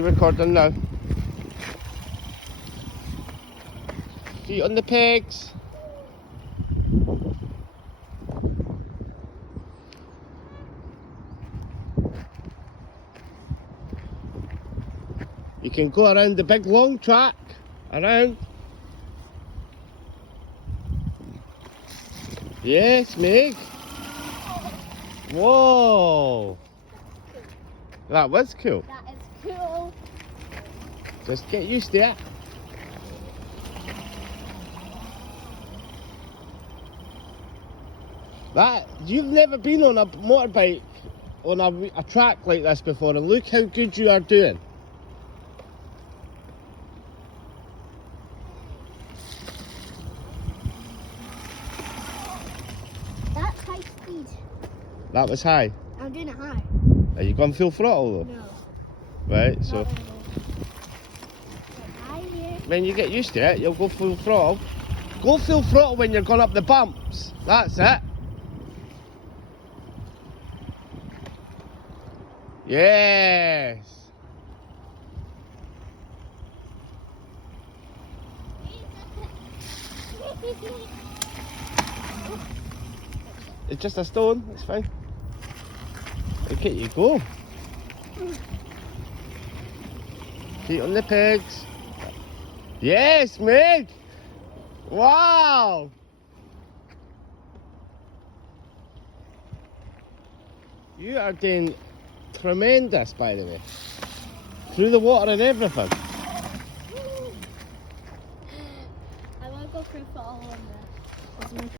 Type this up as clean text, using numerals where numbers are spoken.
Recording now. Feet on the pegs. You can go around the big long track. Around. Yes, Meg. Whoa. That was cool. That is cool. Just get used to it. You've never been on a motorbike on a track like this before, and look how good you are doing. That's high speed. That was high. I'm doing it high. Are you going full throttle though? No. Right, so High here. when you get used to it, you'll go full throttle. Go full throttle when you're going up the bumps. That's it. Yes. It's just a stone, it's fine. Okay, you go. Feet on the pegs. Yes, Meg! Wow! You are doing tremendous, by the way. Through the water and everything.